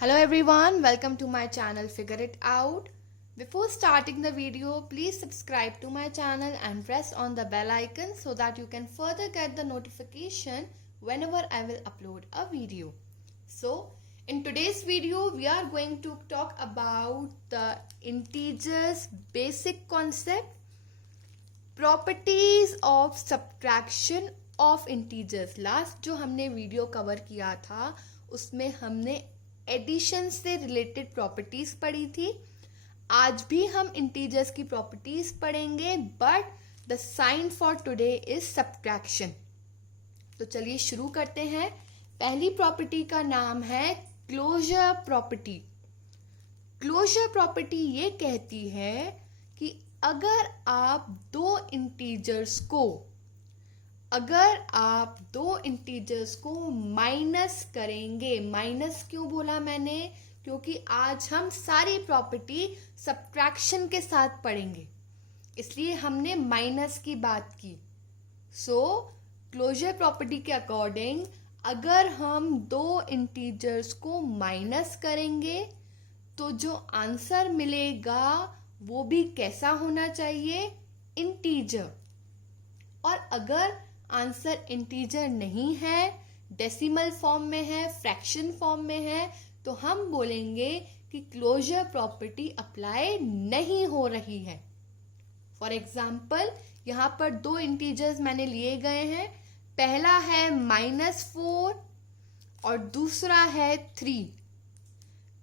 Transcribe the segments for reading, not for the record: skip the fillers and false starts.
Hello everyone, welcome to my channel Figure It Out. Before starting the video, please subscribe to my channel and press on the bell icon so that you can further get the notification whenever I will upload a video. So, in today's video, we are going to talk about the integers basic concept, properties of subtraction of integers. Last जो हमने video cover किया था उसमें हमने addition से related properties पढ़ी थी. आज भी हम इंटीजर्स की प्रॉपर्टीज पढ़ेंगे but the sign for today is subtraction. तो चलिए शुरू करते हैं. पहली प्रॉपर्टी का नाम है क्लोजर प्रॉपर्टी. क्लोजर प्रॉपर्टी ये कहती है कि अगर आप दो इंटीजर्स को माइनस करेंगे. माइनस क्यों बोला मैंने? क्योंकि आज हम सारी प्रॉपर्टी सब्ट्रैक्शन के साथ पढ़ेंगे, इसलिए हमने माइनस की बात की. सो क्लोजर प्रॉपर्टी के अकॉर्डिंग अगर हम दो इंटीजर्स को माइनस करेंगे तो जो आंसर मिलेगा वो भी कैसा होना चाहिए? इंटीजर. और अगर आंसर इंटीजर नहीं है, डेसिमल फॉर्म में है, फ्रैक्शन फॉर्म में है, तो हम बोलेंगे कि क्लोजर प्रॉपर्टी अप्लाई नहीं हो रही है. फॉर एग्जाम्पल यहाँ पर दो इंटीजर्स मैंने लिए गए हैं. पहला है -4 और दूसरा है 3.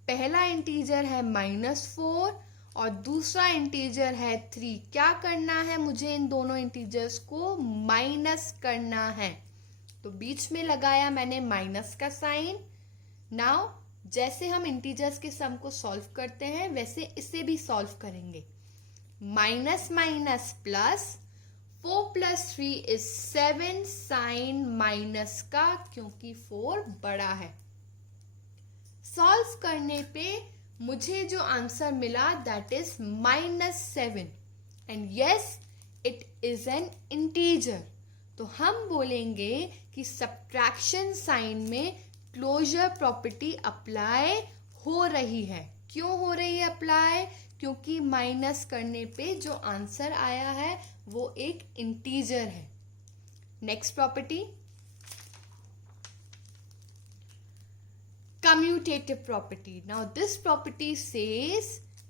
पहला इंटीजर है -4 और दूसरा इंटीजर है 3. क्या करना है? मुझे इन दोनों इंटीजर्स को माइनस करना है. तो बीच में लगाया मैंने माइनस का साइन. नाउ जैसे हम इंटीजर्स के सम को सॉल्व करते हैं वैसे इसे भी सॉल्व करेंगे. Minus minus plus, 4 + 3 is 7 sign minus का, क्योंकि 4 बड़ा है. सॉल्व करने पे मुझे जो आंसर मिला that is -7 and yes it is an integer. तो हम बोलेंगे कि सब्ट्रैक्शन साइन में क्लोजर प्रॉपर्टी अप्लाई हो रही है. क्यों हो रही है अप्लाई? क्योंकि माइनस करने पे जो आंसर आया है वो एक इंटीजर है. Next property, commutative property. Now this property says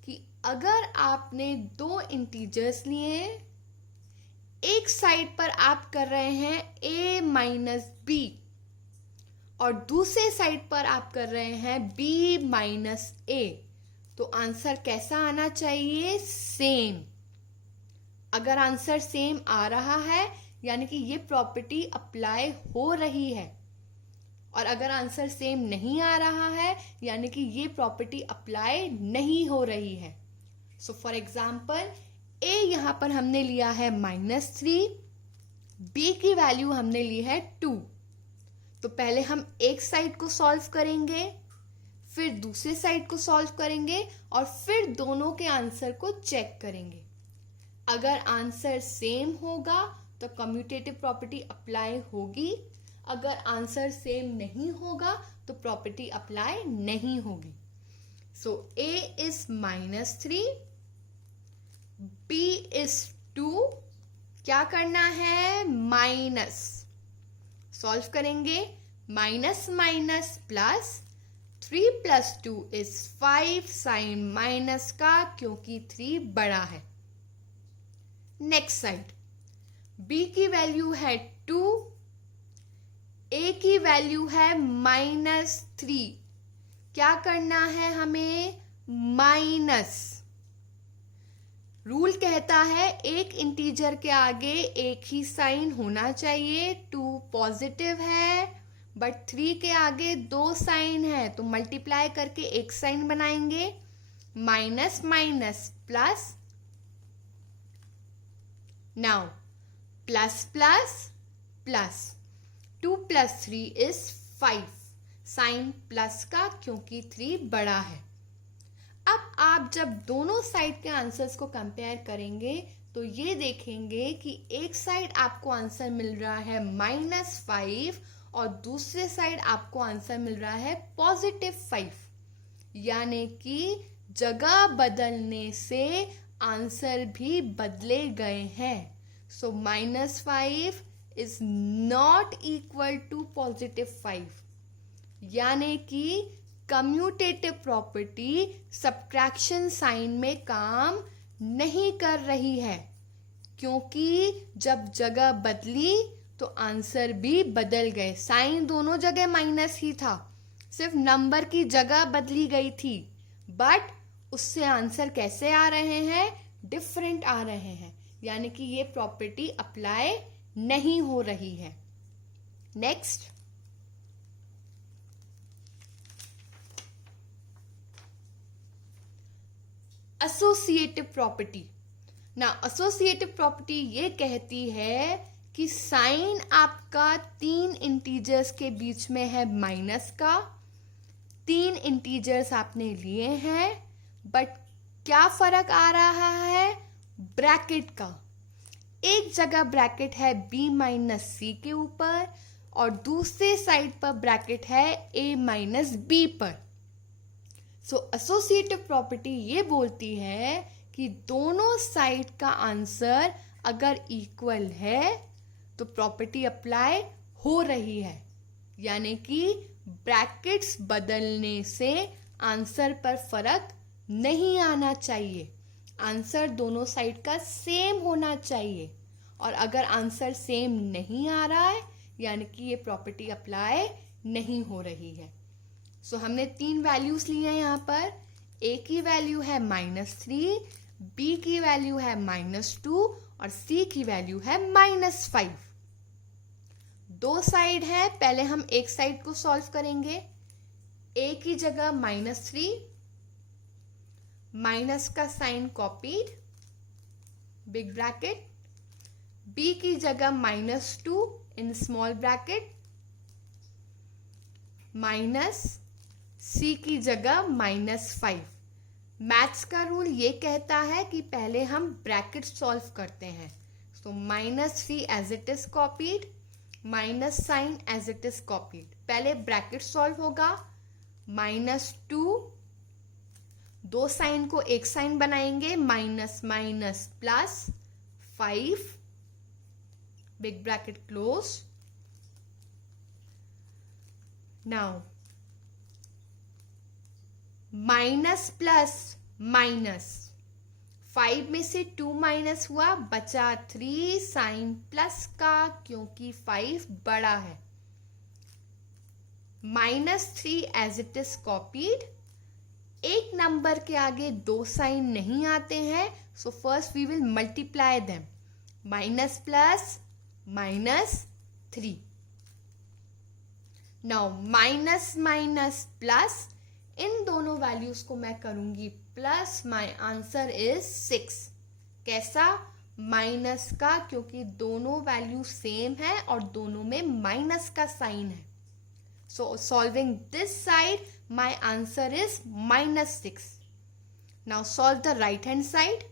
कि अगर आपने दो इंटीजर्स लिए, एक साइड पर आप कर रहे हैं a - b और दूसरे साइड पर आप कर रहे हैं b - a, तो आंसर कैसा आना चाहिए? सेम. अगर आंसर सेम आ रहा है यानी कि ये प्रॉपर्टी अप्लाई हो रही है, और अगर आंसर सेम नहीं आ रहा है यानी कि ये प्रॉपर्टी अप्लाई नहीं हो रही है. सो फॉर एग्जाम्पल a यहां पर हमने लिया है -3, b की वैल्यू हमने ली है 2. तो पहले हम एक साइड को सॉल्व करेंगे, फिर दूसरे साइड को सॉल्व करेंगे और फिर दोनों के आंसर को चेक करेंगे. अगर आंसर सेम होगा तो कम्यूटेटिव प्रॉपर्टी अप्लाई होगी. अगर आंसर सेम नहीं होगा तो प्रॉपर्टी अप्लाई नहीं होगी. So a is -3, b is 2. क्या करना है? माइनस. सॉल्व करेंगे. Minus minus plus, 3 + 2 is 5 sign minus का, क्योंकि 3 बड़ा है. नेक्स्ट साइड, b की वैल्यू है 2, a की वैल्यू है -3. क्या करना है हमें? माइनस. रूल कहता है एक इंटीजर के आगे एक ही साइन होना चाहिए. 2 पॉजिटिव है बट 3 के आगे 2 साइन है, तो मल्टीप्लाई करके एक साइन बनाएंगे. Minus minus plus. Now plus plus plus, 2 + 3 is 5 sign plus का, क्योंकि 3 बड़ा है. अब आप जब दोनों साइड के आंसर्स को कंपेयर करेंगे तो ये देखेंगे कि एक साइड आपको आंसर मिल रहा है -5 और दूसरे साइड आपको आंसर मिल रहा है +5. यानी कि जगह बदलने से आंसर भी बदले गए हैं. सो -5 इज नॉट इक्वल टू +5. यानी कि कम्यूटेटिव प्रॉपर्टी सब्ट्रैक्शन साइन में काम नहीं कर रही है, क्योंकि जब जगह बदली तो आंसर भी बदल गए. साइन दोनों जगह माइनस ही था, सिर्फ नंबर की जगह बदली गई थी, बट उससे आंसर कैसे आ रहे हैं? डिफरेंट आ रहे हैं. यानी कि ये प्रॉपर्टी अप्लाई नहीं हो रही है. Next, associative property. ना एसोसिएटिव प्रॉपर्टी ये कहती है कि साइन आपका 3 इंटीजर्स के बीच में है माइनस का. 3 इंटीजर्स आपने लिए हैं, बट क्या फर्क आ रहा है? ब्रैकेट का. एक जगह ब्रैकेट है b माइनस सी के ऊपर और दूसरे साइड पर ब्रैकेट है a माइनस बी पर. सो एसोसिएटिव प्रॉपर्टी ये बोलती है कि दोनों साइड का आंसर अगर इक्वल है तो प्रॉपर्टी अप्लाई हो रही है. यानी कि ब्रैकेट्स बदलने से आंसर पर फर्क नहीं आना चाहिए. आंसर दोनों साइड का सेम होना चाहिए, और अगर आंसर सेम नहीं आ रहा है यानी कि ये प्रॉपर्टी अप्लाई नहीं हो रही है. सो हमने 3 वैल्यूज लिए हैं यहाँ पर. a की वैल्यू है -3, b की वैल्यू है -2 और c की वैल्यू है -5. 2 साइड है, पहले हम एक साइड को सॉल्व करेंगे. a की जगह -3, माइनस का sign copied, big bracket. b की जगह -2 in small bracket, minus c की जगह -5. मैथ्स का रूल ये कहता है कि पहले हम ब्रैकेट सॉल्व करते हैं. So -3 as it is copied, minus sign as it is copied. पहले ब्रैकेट सॉल्व होगा. -2, 2 साइन को एक साइन बनाएंगे, minus minus plus 5, big bracket close. Now minus plus minus, 5 में से 2 माइनस हुआ, बचा 3 साइन प्लस का, क्योंकि 5 बड़ा है. -3 एज इट इज कॉपीड. एक नंबर के आगे 2 साइन नहीं आते हैं, so first we will multiply them. Minus plus -3. Now minus minus plus, इन दोनों वैल्यूज को मैं करूंगी प्लस. My answer is 6. कैसा? माइनस का, क्योंकि दोनों वैल्यू सेम है और दोनों में माइनस का साइन है. सो solving this side my answer is -6. Now solve the right hand side.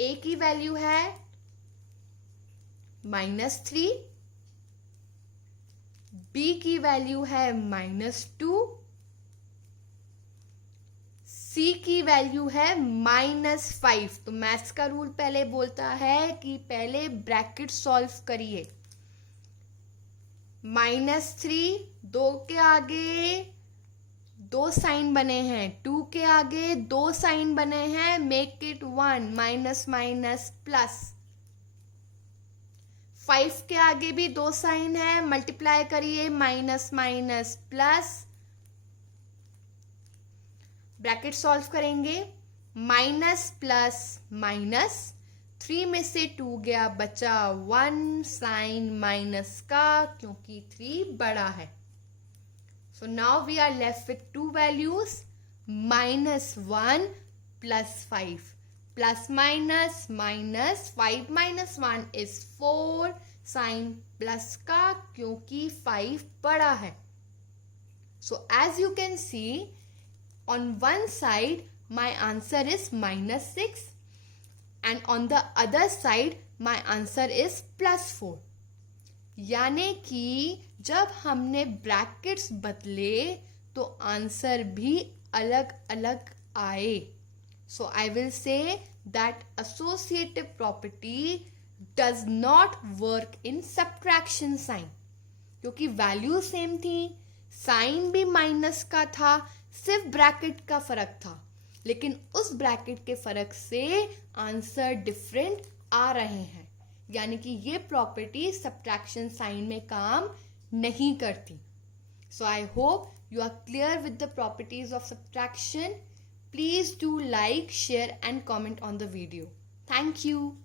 a की वैल्यू है -3, b की वैल्यू है -2, c की वैल्यू है -5. तो मैथ्स का रूल पहले बोलता है कि पहले ब्रैकेट सॉल्व करिए. -3, 2 के आगे 2 साइन बने हैं, 2 के आगे 2 साइन बने हैं, make it 1, minus minus plus. 5 के आगे भी 2 साइन है, मल्टीप्लाई करिए, minus minus plus. Bracket solve करेंगे. माइनस प्लस माइनस, 3 में से 2 गया, बचा 1 साइन माइनस का, क्योंकि 3 बड़ा है. So now we are left with 2 values, -1 plus 5. Plus minus minus, 5 minus 1 is 4 sign plus का, क्योंकि 5 बड़ा है. So as you can see, on one side my answer is -6 and on the other side my answer is +4. यानी कि जब हमने brackets बदले तो आंसर भी अलग अलग आए. So I will say that associative property does not work in subtraction sign. क्योंकि वैल्यू सेम थी, साइन भी माइनस का था, सिर्फ ब्रैकेट का फर्क था, लेकिन उस ब्रैकेट के फर्क से आंसर डिफरेंट आ रहे हैं. यानी कि ये प्रॉपर्टी सब्ट्रैक्शन साइन में काम नहीं करती. So I hope you are clear with the properties of subtraction. Please do like, share and comment on the video. Thank you.